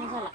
Masalah.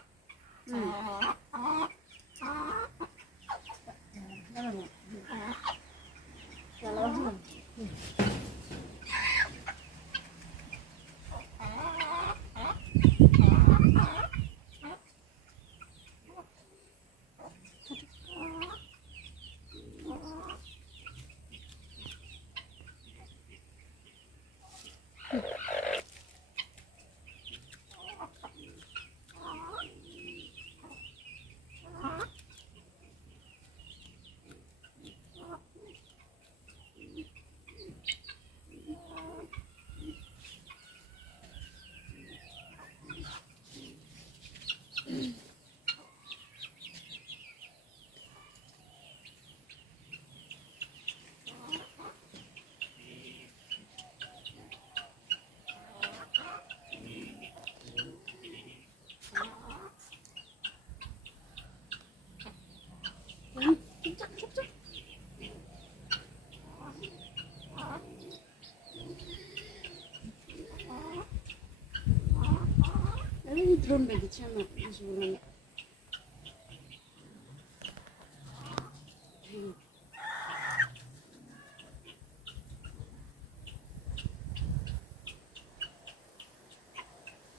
Drone bagi cuma sebulan.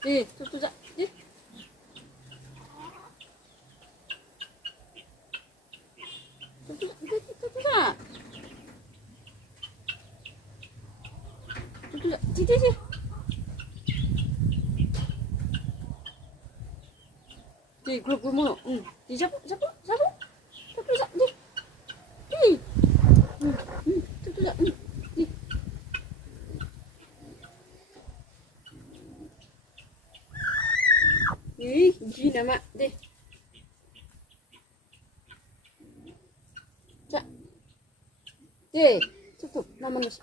Tu tak? Tu. Di grup mo. Di siapa? Tu. Di. Tu. Di. Gina mak. Di. Cak. Di. Tu. Nama nus.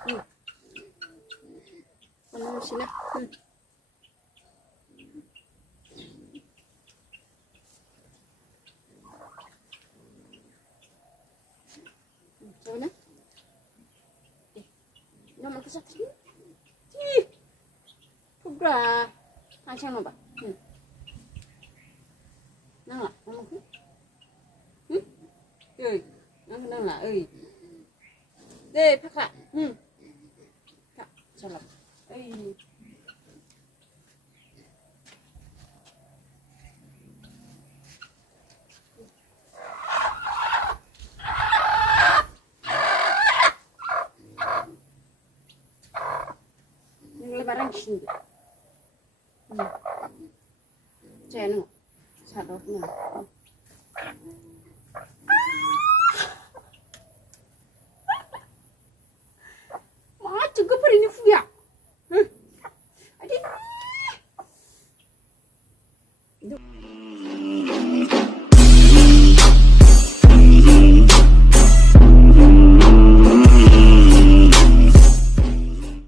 Nama nusina. Mana? Nama kesat ni. Kubra. Macam apa? Nang lah, nama ku. Nang lah, Deh, pakak. Kak, salam. Barang sini. Channel. Sadoknya. Macam apa ini dia?